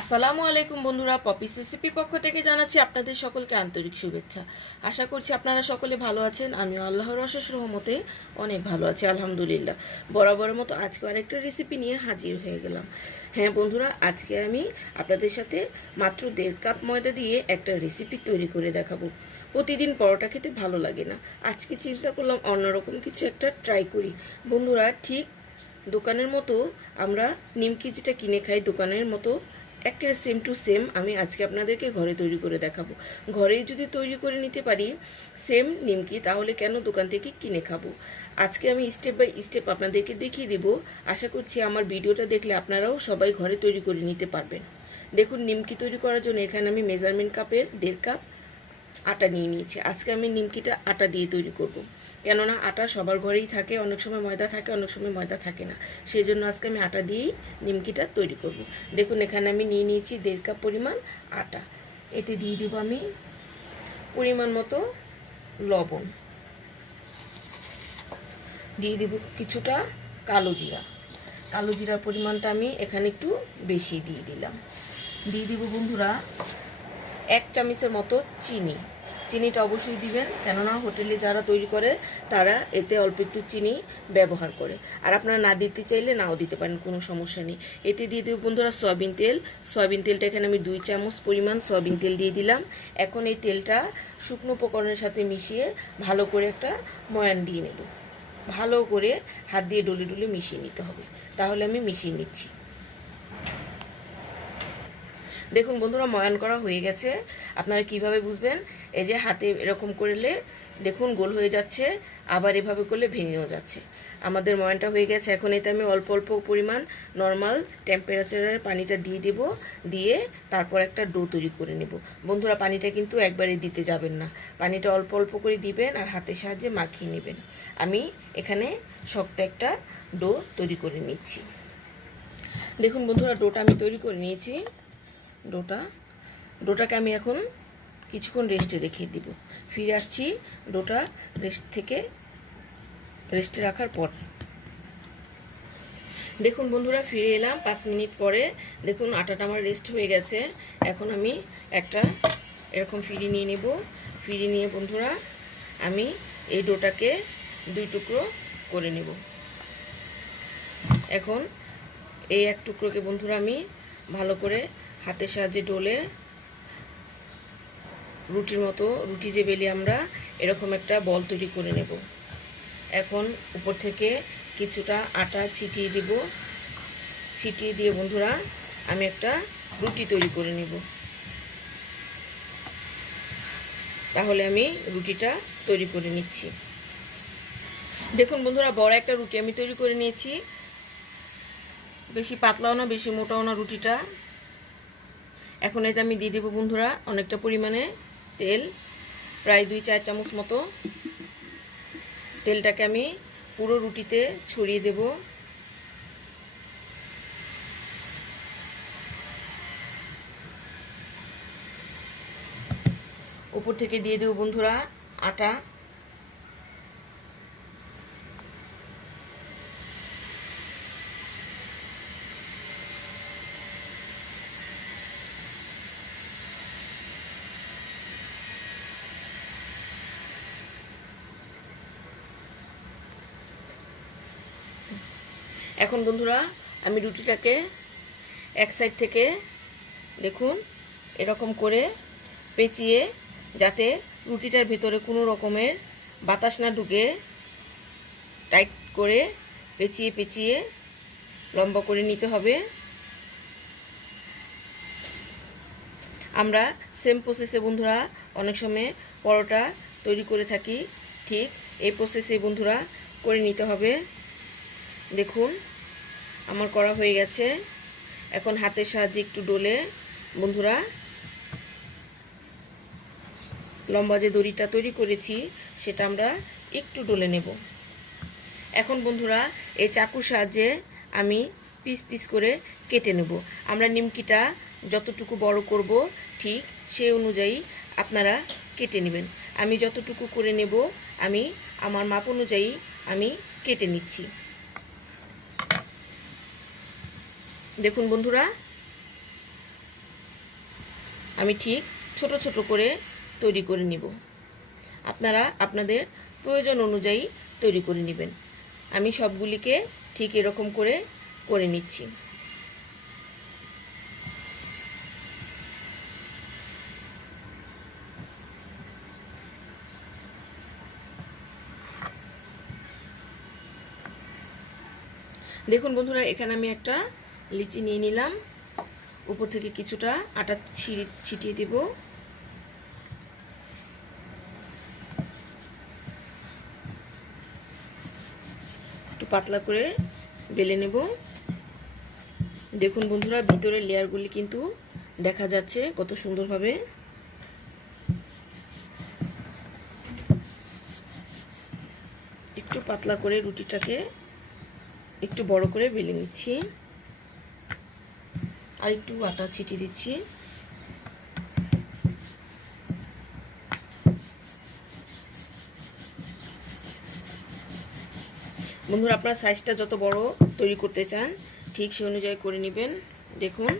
আসসালামু আলাইকুম বন্ধুরা পপিস রেসিপি পক্ষ থেকে জানাচ্ছি আপনাদের সকলকে আন্তরিক শুভেচ্ছা। আশা করছি আপনারা সকলে ভালো আছেন, আমিও আল্লাহর অশেষ রহমতে অনেক ভালো আছি, আলহামদুলিল্লাহ। বরাবরের মতো আজকে আরেকটা রেসিপি নিয়ে হাজির হয়ে গেলাম। হ্যাঁ বন্ধুরা, আজকে আমি আপনাদের সাথে মাত্র দেড় কাপ ময়দা দিয়ে একটা রেসিপি তৈরি করে দেখাবো। প্রতিদিন পরোটা খেতে ভালো লাগে না। আজকে চিন্তা করলাম অন্যরকম কিছু একটা ট্রাই করি। বন্ধুরা, ঠিক দোকানের মতো আমরা নিমকি যেটা কিনে খাই, দোকানের মতো একেবারে সেম টু সেম আমি আজকে আপনাদেরকে ঘরে তৈরি করে দেখাবো। ঘরেই যদি তৈরি করে নিতে পারি সেম নিমকি, তাহলে কেন দোকান থেকে কিনে খাব? আজকে আমি স্টেপ বাই স্টেপ আপনাদেরকে দেখিয়ে দেব। আশা করছি আমার ভিডিওটা দেখলে আপনারাও সবাই ঘরে তৈরি করে নিতে পারবেন। দেখুন, নিমকি তৈরি করার জন্য এখানে আমি মেজারমেন্ট কাপের দেড় কাপ আটা নিয়ে নিয়েছি। আজকে আমি নিমকিটা আটা দিয়ে তৈরি করব। কেননা আটা সবার ঘরেই থাকে, অনেক সময় ময়দা থাকে, অনেক সময় ময়দা থাকে না। সেই জন্য আজকে আমি আটা দিয়েই নিমকিটা তৈরি করব। দেখুন, এখানে আমি নিয়ে নিয়েছি দেড় কাপ পরিমাণ আটা। এতে দিয়ে দেবো আমি পরিমাণ মতো লবণ। দিয়ে দেবো কিছুটা কালো জিরা। কালো জিরার পরিমাণটা আমি এখানে একটু বেশি দিয়ে দিলাম। দিয়ে দিব বন্ধুরা এক চামচের মতো চিনি। চিনিটা অবশ্যই দিবেন, কেননা হোটেলে যারা তৈরি করে, তারা এতে অল্প একটু চিনি ব্যবহার করে। আর আপনারা না দিতে চাইলে নাও দিতে পারেন, কোনো সমস্যা নেই। এতে দিয়ে দেবো বন্ধুরা সয়াবিন তেল। সয়াবিন তেলটা এখানে আমি দুই চামচ পরিমাণ সয়াবিন তেল দিয়ে দিলাম। এখন এই তেলটা শুকনো উপকরণের সাথে মিশিয়ে ভালো করে একটা ময়ান দিয়ে নেব। ভালো করে হাত দিয়ে ডলে ডলে মিশিয়ে নিতে হবে। তাহলে আমি মিশিয়ে নিচ্ছি। দেখুন বন্ধুরা, ময়ান করা হয়ে গেছে। আপনারা কীভাবে বুঝবেন? এই যে হাতে এরকম করলে দেখুন গোল হয়ে যাচ্ছে, আবার এভাবে করলে ভেঙেও যাচ্ছে। আমাদের ময়ানটা হয়ে গেছে। এখন এতে আমি অল্প অল্প পরিমাণ নর্মাল টেম্পারেচারের পানিটা দিয়ে দেব, দিয়ে তারপর একটা ডো তৈরি করে নেব। বন্ধুরা, পানিটা কিন্তু একবারে দিতে যাবেন না। পানিটা অল্প অল্প করে দিবেন আর হাতের সাহায্যে মাখিয়ে নেবেন। আমি এখানে শক্ত একটা ডো তৈরি করে নিচ্ছি। দেখুন বন্ধুরা ডোটা আমি তৈরি করে নিয়েছি। ডোটা। ডোটাকে আমি এখন কিছুক্ষণ রেস্টে রেখে দিব। ফিরে আসছি ডোটা রেস্ট থেকে রেস্টে রাখার পর। দেখুন বন্ধুরা, ফিরে এলাম পাঁচ মিনিট পরে। দেখুন আটাটা আমার রেস্ট হয়ে গেছে। এখন আমি একটা এরকম ফিরি নিয়ে নেব। ফিরি নিয়ে বন্ধুরা, আমি এই ডোটাকে দুই টুকরো করে নেব। এখন এই এক টুকরোকে বন্ধুরা আমি ভালো করে হাতের সাহায্যে ডলে রুটির মতো, রুটি যে বেলি আমরা, এরকম একটা বল তৈরি করে নেব। এখন উপর থেকে কিছুটা আটা ছিটিয়ে দিব। ছিটিয়ে দিয়ে বন্ধুরা, আমি একটা রুটি তৈরি করে নেব। তাহলে আমি রুটিটা তৈরি করে নিচ্ছি। দেখুন বন্ধুরা, বড় একটা রুটি আমি তৈরি করে নিয়েছি। বেশি পাতলাও না, বেশি মোটাও না রুটিটা। এখন এতে আমি দিয়ে দেবো বন্ধুরা অনেকটা পরিমাণে তেল, প্রায় দুই চার চামচ মতো। তেলটাকে আমি পুরো রুটিতে ছড়িয়ে দেব। উপর থেকে দিয়ে দেবো বন্ধুরা আটা। এখন বন্ধুরা, আমি রুটিটাকে এক সাইড থেকে দেখুন, এরকম করে পেঁচিয়ে যাতে রুটিটার ভিতরে কোনো রকমের বাতাস না ঢুকে টাইট করে পেঁচিয়ে পেঁচিয়ে লম্বা করে নিতে হবে। আমরা সেম প্রসেসে বন্ধুরা, অনেক সময় পরোটা তৈরি করে থাকি, ঠিক এই প্রসেসে বন্ধুরা করে নিতে হবে। দেখুন আমার করা হয়ে গেছে। এখন হাতের সাহায্যে একটু ডলে। বন্ধুরা, লম্বা যে দড়িটা তৈরি করেছি, সেটা আমরা একটু ডলে নেব। এখন বন্ধুরা, এই চাকুর সাহায্যে আমি পিস পিস করে কেটে নেব। আমরা নিমকিটা যতটুকু বড় করব ঠিক সেই অনুযায়ী আপনারা কেটে নেবেন। আমি যতটুকু করে নেব, আমি আমার মাপ অনুযায়ী আমি কেটে নিচ্ছি। দেখুন বন্ধুরা, আমি ঠিক ছোট ছোট করে তৈরি করে নিব। আপনারা আপনাদের প্রয়োজন অনুযায়ী তৈরি করে নেবেন। আমি সবগুলিকে ঠিক এরকম করে করে নিচ্ছি। দেখুন বন্ধুরা, এখানে আমি একটা লিচি নিয়ে নিলাম। উপর থেকে কিছুটা আটা ছি- ছিটিয়ে দেব। একটু পাতলা করে বেলে নেব। দেখুন বন্ধুরা, ভিতরের লেয়ারগুলি কিন্তু দেখা যাচ্ছে কত সুন্দরভাবে। একটু পাতলা করে রুটিটাকে একটু বড় করে বেলে নিচ্ছি। আর একটু আটা ছিটিয়ে দিচ্ছি। বন্ধুরা, আপনার সাইজটা যত বড় তৈরি করতে চান, ঠিক সে অনুযায়ী করে নেবেন। দেখুন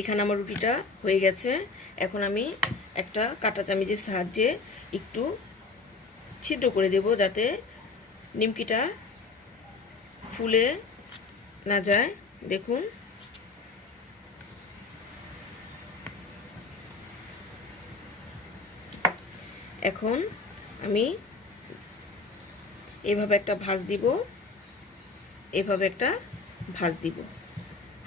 এখানে আমার রুটিটা হয়ে গেছে। এখন আমি একটা কাঁটা চামিচের সাহায্যে একটু ছিদ্র করে দেব যাতে নিমকিটা ফুলে না যায়। দেখুন। এখন আমি এভাবে একটা ভাঁজ দিব, এভাবে একটা ভাঁজ দিব।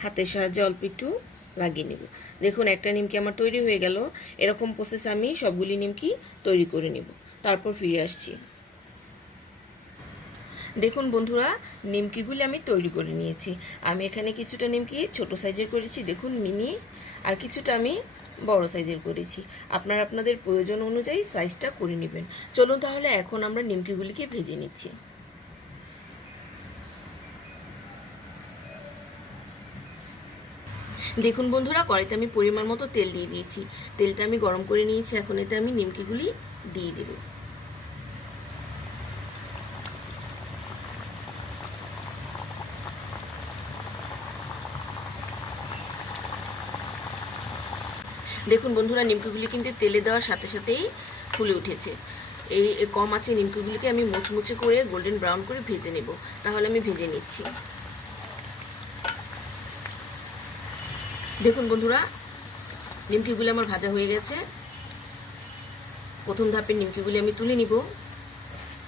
হাতের সাহায্যে অল্প একটু লাগিয়ে নেব। দেখুন, একটা নিমকি আমার তৈরি হয়ে গেল। এরকম প্রসেস আমি সবগুলি নিমকি তৈরি করে নেব। তারপর ফিরে আসছি। দেখুন বন্ধুরা, নিমকিগুলি আমি তৈরি করে নিয়েছি। আমি এখানে কিছুটা নিমকি ছোট সাইজের করেছি। দেখুন, মিনি, আর কিছুটা আমি বড় সাইজের করেছি। আপনার আপনাদের প্রয়োজন অনুযায়ী সাইজটা করে নেবেন। চলুন তাহলে এখন আমরা নিমকিগুলিকে ভেজে নিচ্ছি। দেখুন বন্ধুরা, কড়াইতে আমি পরিমাণ মতো তেল দিয়ে দিয়েছি। তেলটা আমি গরম করে নিয়েছি, এখন এতে আমি নিমকিগুলি দিয়ে দেবো। দেখুন বন্ধুরা, নিমকিগুলি কিন্তু তেলে দেওয়ার সাথে সাথেই ফুলে উঠেছে। এই কম আছে নিমকিগুলিকে আমি মুচমুচে করে গোল্ডেন ব্রাউন করে ভেজে নেব। তাহলে আমি ভেজে নিচ্ছি। দেখুন বন্ধুরা, নিমকিগুলি আমার ভাজা হয়ে গেছে। প্রথম ধাপের নিমকিগুলি আমি তুলে নিব।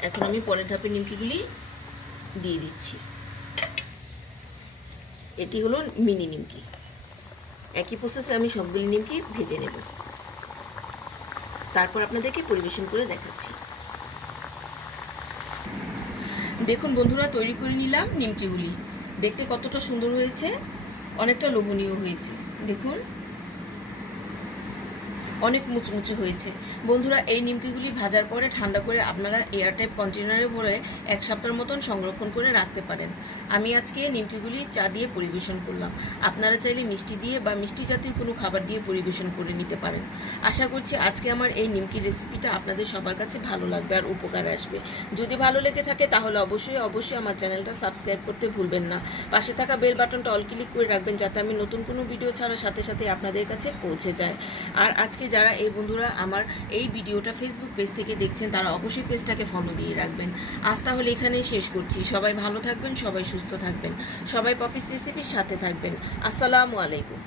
এখন আমি পরের ধাপের নিমকিগুলি দিয়ে দিচ্ছি। এটি হলো মিনি নিমকি। একই প্রসেসে আমি সবগুলি নিমকি ভেজে নেব। তারপর আপনাদেরকে পরিবেশন করে দেখাচ্ছি। দেখুন বন্ধুরা, তৈরি করে নিলাম নিমকিগুলি। দেখতে কতটা সুন্দর হয়েছে, অনেকটা লোভনীয় হয়েছে। দেখুন অনেক মুচমুচে হয়েছে। বন্ধুরা, এই নিমকিগুলি ভাজার পরে ঠান্ডা করে আপনারা এয়ারটাইপ কন্টেনারে ভরে এক সপ্তাহের মতন সংরক্ষণ করে রাখতে পারেন। আমি আজকে নিমকিগুলি চা দিয়ে পরিবেশন করলাম। আপনারা চাইলে মিষ্টি দিয়ে বা মিষ্টি জাতীয় কোনো খাবার দিয়ে পরিবেশন করে নিতে পারেন। আশা করছি আজকে আমার এই নিমকি রেসিপিটা আপনাদের সবার কাছে ভালো লাগবে আর উপকারে আসবে। যদি ভালো লেগে থাকে তাহলে অবশ্যই অবশ্যই আমার চ্যানেলটা সাবস্ক্রাইব করতে ভুলবেন না। পাশে থাকা বেল বাটনটা অল ক্লিক করে রাখবেন যাতে আমি নতুন কোনো ভিডিও ছাড়ার সাথে সাথে আপনাদের কাছে পৌঁছে যায়। আর আজকে যারা এই বন্ধুরা আমার এই ভিডিওটা ফেসবুক পেজ থেকে দেখছেন, তারা অবশ্যই পেজটাকে ফলো দিয়ে রাখবেন। আজ তাহলে এখানেই শেষ করছি। সবাই ভালো থাকবেন, সবাই সুস্থ থাকবেন। সবাই পপিস রেসিপির সাথে থাকবেন। আসসালামু আলাইকুম।